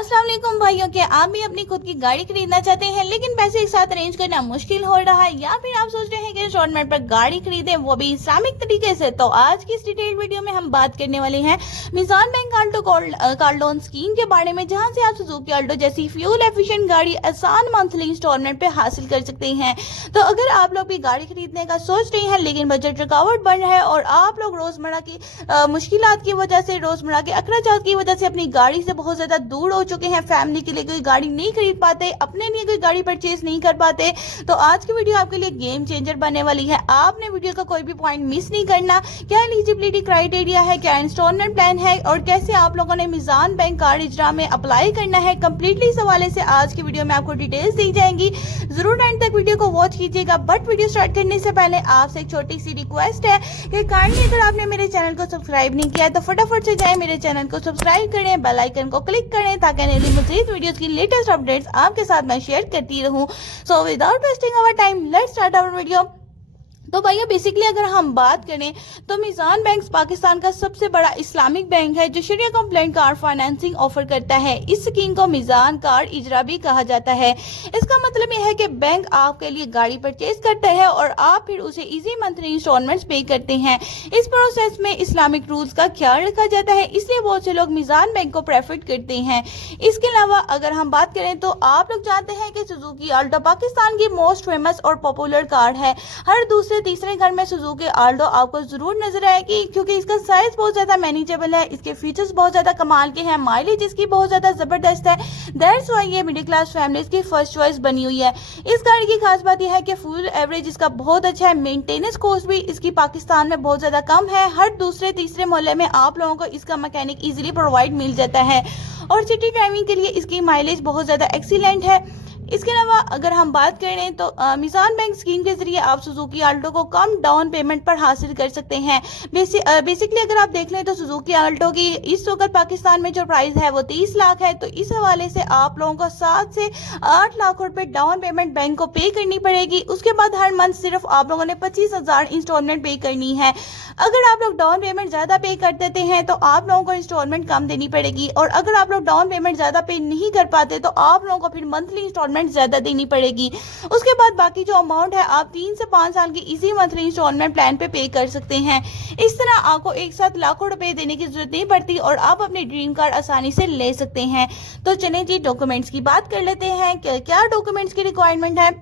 अस्सलाम वालेकुम भाइयों, के आप भी अपनी खुद की गाड़ी खरीदना चाहते हैं लेकिन पैसे एक साथ अरेंज करना मुश्किल हो रहा है, या फिर आप सोच रहे हैं कि इंस्टॉलमेंट पर गाड़ी खरीदें वो भी इस्लामिक तरीके से। तो आज की इस डिटेल वीडियो में हम बात करने वाले हैं Meezan bank Alto car loan scheme के बारे में, जहां से आप सुजुकी आल्टो जैसी फ्यूल एफिशिएंट गाड़ी आसान मंथली इंस्टॉलमेंट पे हासिल कर सकते हैं। तो अगर आप लोग भी गाड़ी खरीदने का सोच रहे हैं लेकिन बजट रुकावट बन रहा है और आप लोग रोजमर्रा की मुश्किलात की वजह से, रोजमर्रा के अखराजात की वजह से अपनी गाड़ी से बहुत ज्यादा दूर हो चुके हैं, फैमिली के लिए कोई गाड़ी नहीं खरीद पाते, अपने लिए कोई गाड़ी परचेज नहीं कर पाते, तो आज की वीडियो आपके लिए गेम चेंजर बनने वाली है। आपने वीडियो का कोई भी पॉइंट मिस नहीं करना। क्या एलिजिबिलिटी क्राइटेरिया है, क्या इंस्टॉलमेंट प्लान है और कैसे आप लोगों ने मिजान बैंक कार इजरा में अप्लाई करना है, कंप्लीटली इस हवाले से आज की वीडियो में आपको डिटेल्स दी जाएंगी। जरूर एंड तक वीडियो को वॉच कीजिएगा। बट वीडियो स्टार्ट करने से पहले आपसे एक छोटी सी रिक्वेस्ट है कि काइंडली अगर आपने मेरे चैनल को सब्सक्राइब नहीं किया है तो फटाफट से जाए मेरे चैनल को सब्सक्राइब करें, बेल आइकन को क्लिक करें ताकि मज़ीद वीडियोस की लेटेस्ट अपडेट्स आपके साथ मैं शेयर करती रहूं। So without wasting our time let's start our video. तो भैया बेसिकली अगर हम बात करें तो मिजान बैंक पाकिस्तान का सबसे बड़ा इस्लामिक बैंक है जो शरिया कंप्लेंट कार फाइनेंसिंग ऑफर करता है। इस स्कीम को मिजान कार इजरा भी कहा जाता है। इसका मतलब यह है कि बैंक आपके लिए गाड़ी परचेज करता है और आप फिर उसे इजी मंथली इंस्टॉलमेंट्स पे करते हैं। इस प्रोसेस में इस्लामिक रूल्स का ख्याल रखा जाता है, इसलिए बहुत से लोग मिजान बैंक को प्रेफर करते हैं। इसके अलावा अगर हम बात करें तो आप लोग जानते हैं कि सुजुकी आल्टो पाकिस्तान की मोस्ट फेमस और पॉपुलर कार है। हर दूसरे तीसरे घर में सुजुकी आल्टो आपको जरूर नजर आएगी क्योंकि इसका साइज बहुत ज्यादा मैनेजेबल है, इसके फीचर्स बहुत ज्यादा कमाल के हैं, माइलेज इसकी बहुत ज्यादा जबरदस्त है। दैट्स व्हाई ये मिडिल क्लास फैमिलीज की फर्स्ट चॉइस बनी हुई है। इस गाड़ी की खास बात यह है कि फ्यूल एवरेज इसका बहुत अच्छा है, मेंटेनेंस कॉस्ट भी इसकी पाकिस्तान में बहुत ज्यादा कम है। हर दूसरे तीसरे मोहल्ले में आप लोगों को इसका मैकेनिक इजीली प्रोवाइड मिल जाता है और सिटी ड्राइविंग के लिए इसकी माइलेज बहुत ज्यादा एक्सीलेंट है। इसके अलावा अगर हम बात करें तो मिजान बैंक स्कीम के जरिए आप सुजुकी आल्टो को कम डाउन पेमेंट पर हासिल कर सकते हैं। बेसिकली अगर आप देख लें तो सुजुकी आल्टो की इस वक्त पाकिस्तान में जो प्राइस है वो 30 लाख है। तो इस हवाले से आप लोगों को 7 से 8 लाख रुपए डाउन पेमेंट बैंक को पे करनी पड़ेगी। उसके बाद हर मंथ सिर्फ आप लोगों ने 25,000 इंस्टॉलमेंट पे करनी है। अगर आप लोग डाउन पेमेंट ज्यादा पे कर देते हैं तो आप लोगों को इंस्टॉलमेंट कम देनी पड़ेगी, और अगर आप लोग डाउन पेमेंट ज्यादा पे नहीं कर पाते तो आप लोगों को फिर मंथली इंस्टॉलमेंट ज्यादा देनी पड़ेगी। उसके बाद बाकी जो अमाउंट है आप 3 से 5 साल की इजी मंथली इंस्टॉलमेंट प्लान पे कर सकते हैं। इस तरह आपको एक साथ लाखों रुपए देने की जरूरत नहीं पड़ती और आप अपनी ड्रीम कार आसानी से ले सकते हैं। तो चलें जी डॉक्यूमेंट्स की बात कर लेते हैं, क्या डॉक्यूमेंट्स की रिक्वायरमेंट है।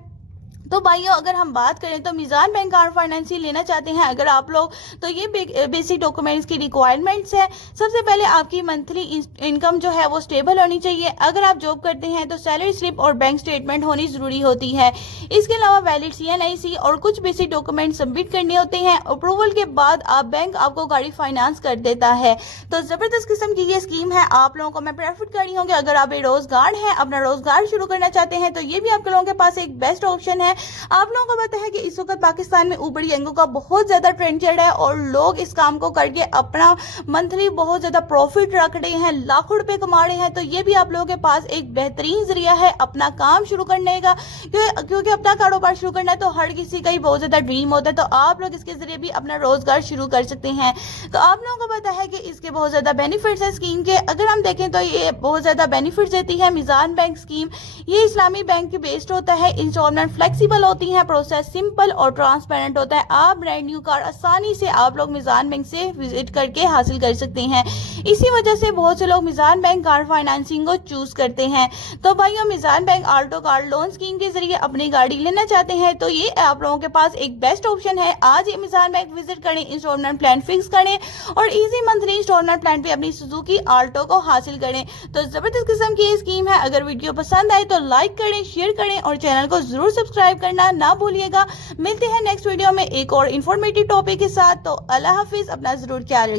तो भाइयों अगर हम बात करें तो मिजान बैंक कार फाइनेंस लेना चाहते हैं अगर आप लोग, तो ये बेसिक डॉक्यूमेंट्स की रिक्वायरमेंट्स है। सबसे पहले आपकी मंथली इनकम जो है वो स्टेबल होनी चाहिए। अगर आप जॉब करते हैं तो सैलरी स्लिप और बैंक स्टेटमेंट होनी जरूरी होती है। इसके अलावा वैलिड CNIC और कुछ बेसिक डॉक्यूमेंट सबमिट करने होते हैं। अप्रूवल के बाद बैंक आपको गाड़ी फाइनेंस कर देता है। तो जबरदस्त किस्म की ये स्कीम है, आप लोगों को मैं प्रेफर कर रही हूँ कि अगर आप बेरोजगार हैं, अपना रोजगार शुरू करना चाहते हैं तो ये भी आप लोगों के पास एक बेस्ट ऑप्शन है। आप लोगों को पता है कि इस वक्त पाकिस्तान में ऊबड़ गैंगों का बहुत ज्यादा ट्रेंड चल रहा है और लोग इस काम को करके अपना मंथली बहुत ज्यादा प्रॉफिट रख रहे हैं, लाखों रुपए कमा रहे हैं। तो ये भी आप लोगों के पास एक बेहतरीन जरिया है अपना काम शुरू करने का, क्योंकि अपना कारोबार शुरू करना है तो हर किसी का ही बहुत ज्यादा ड्रीम होता है। तो आप लोग इसके जरिए भी अपना रोजगार शुरू कर सकते हैं। तो आप लोगों को पता है कि इसके बहुत ज्यादा बेनिफिट्स है स्कीम के। अगर हम देखें तो ये बहुत ज्यादा बेनिफिट्स देती है मिजान बैंक स्कीम। ये इस्लामी बैंक की बेस्ड होता है, इंस्टॉलमेंट फ्लेक्सिबल होती है, प्रोसेस सिंपल और ट्रांसपेरेंट होता है। आप ब्रांड न्यू कार आसानी से आप लोग मिजान बैंक से विजिट करके हासिल कर सकते हैं। इसी वजह से बहुत से लोग मिजान बैंक कार फाइनेंसिंग को चूज करते हैं। तो भाइयों Meezan bank Alto car loan scheme के जरिए अपनी गाड़ी लेना चाहते हैं तो ये आप लोगों के पास एक बेस्ट ऑप्शन है। आज ये मिजान बैंक विजिट करें, इंस्टॉलमेंट प्लान फिक्स करें और इजी मंथली इंस्टॉलमेंट प्लान पे अपनी सुजुकी आल्टो को हासिल करें। तो जबरदस्त किस्म की स्कीम है। अगर वीडियो पसंद आए तो लाइक करें, शेयर करें और चैनल को जरूर सब्सक्राइब करना ना भूलिएगा। मिलते हैं नेक्स्ट वीडियो में एक और इंफॉर्मेटिव टॉपिक के साथ। तो अल्लाह हाफिज, अपना जरूर ख्याल रखिए।